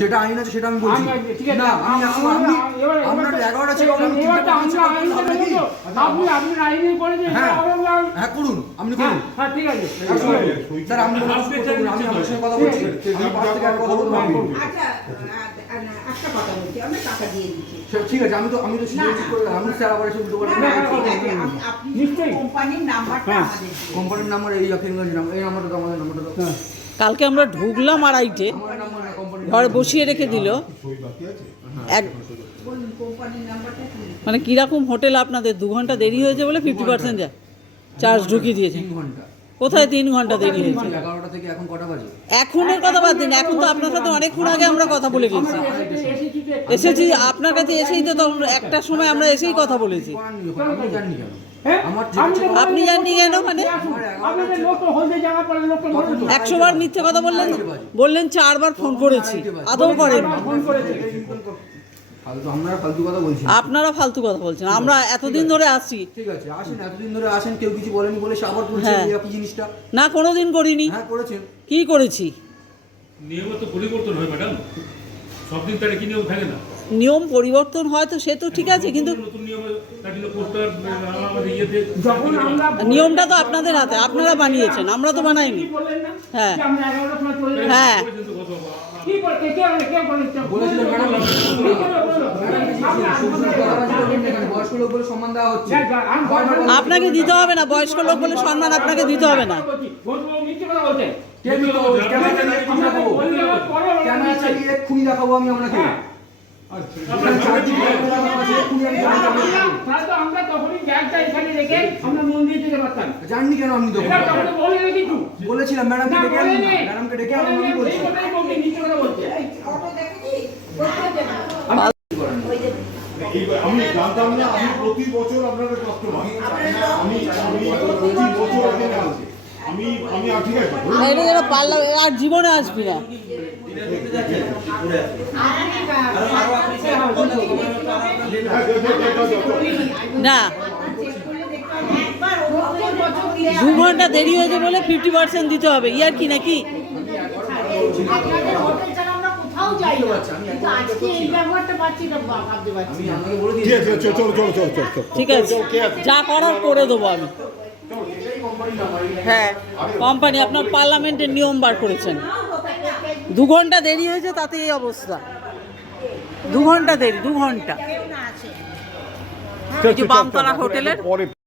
যেটা আইন আছে সেটা আমি বলছি না। আমি আপনার 11টা ছিল হ্যাঁ করুন, আপনি করুন স্যার। আপনি আমি আপনার সঙ্গে কথা বলছি, কথা বলবো। ঠিক আছে, আমি তো আমি স্যার আবার এসে উল্টো কোম্পানির নাম্বার এই এই নাম্বারটা তো আমাদের নাম্বারটা তো। কালকে আমরা ঢুকলাম আড়াইটে, ঘরে বসিয়ে রেখে দিল। মানে কীরকম হোটেল আপনাদের? 2 ঘন্টা দেরি হয়েছে বলে 50% যায় চার্জ ঢুকিয়ে দিয়েছে। 3 ঘন্টা কোথায় 3 ঘন্টা দেরি হয়েছে? 11টা থেকে এখন কটা বাজে? এখনের কথা বাদ দিন, এখন তো আপনার সাথে অনেকক্ষণ আগে আমরা কথা বলে গেছি। এসেছি আপনার কাছে এসেই তো তখন 1টার সময় আমরা এসেই কথা বলেছি। আমি জানি কেন আপনি জাননি কেন? মানে 100 বার মিথ্যে কথা বললেন 4 বার ফোন করেছি, আদৌ করেন। আপনারা ফালতু কথা বলছেন। আমরা এতদিন ধরে আসছি। ঠিক আছে, আসেন, এতদিন ধরে আসেন, কেউ কিছু বলেনি বলে আবার বলছেন এই জিনিসটা। না, কোনোদিন করিনি। হ্যাঁ করেছেন। কি করেছি? নিয়ম তো পরিবর্তন হয় ম্যাডাম, সব দিন তার কি নিয়ম থাকে না? নিয়ম পরিবর্তন হয় তো সে তো ঠিক আছে, কিন্তু নিয়মটা তো আপনাদের হাতে, আপনারা বানিয়েছেন, আমরা তো বানাইনি। হ্যাঁ হ্যাঁ, আপনাকে দিতে হবে না, বয়স্ক লোক বলে সম্মান আপনাকে দিতে হবে না। দেখাবো আমি আপনাকে। জাননি কেন আপনি? বলেছিলাম ম্যাডামকে ডেকে আনুন, ম্যাডামকে ডেকে আনুন, আমি বলছি। আমি জানতাম না, আমি প্রতি বছর আপনাদের কাস্টমার। আমি প্রতি বছর আপনাদের আসি। আমি ঠিক আছে, এটা যেন পারলাম আর জীবনে আসবি না। না, 2 ঘন্টা দেরি হয়েছে বলে 50% দিতে হবে, ইয়ার কি নাকি? ঠিক আছে, যা করার করে দেবো আমি। হ্যাঁ, কোম্পানি আপনার পার্লামেন্টের নিয়ম বার করেছেন। 2 ঘন্টা দেরি হয়েছে, তাতে এই অবস্থা। 2 ঘন্টা দেরি, 2 ঘন্টা। বামতলা হোটেলের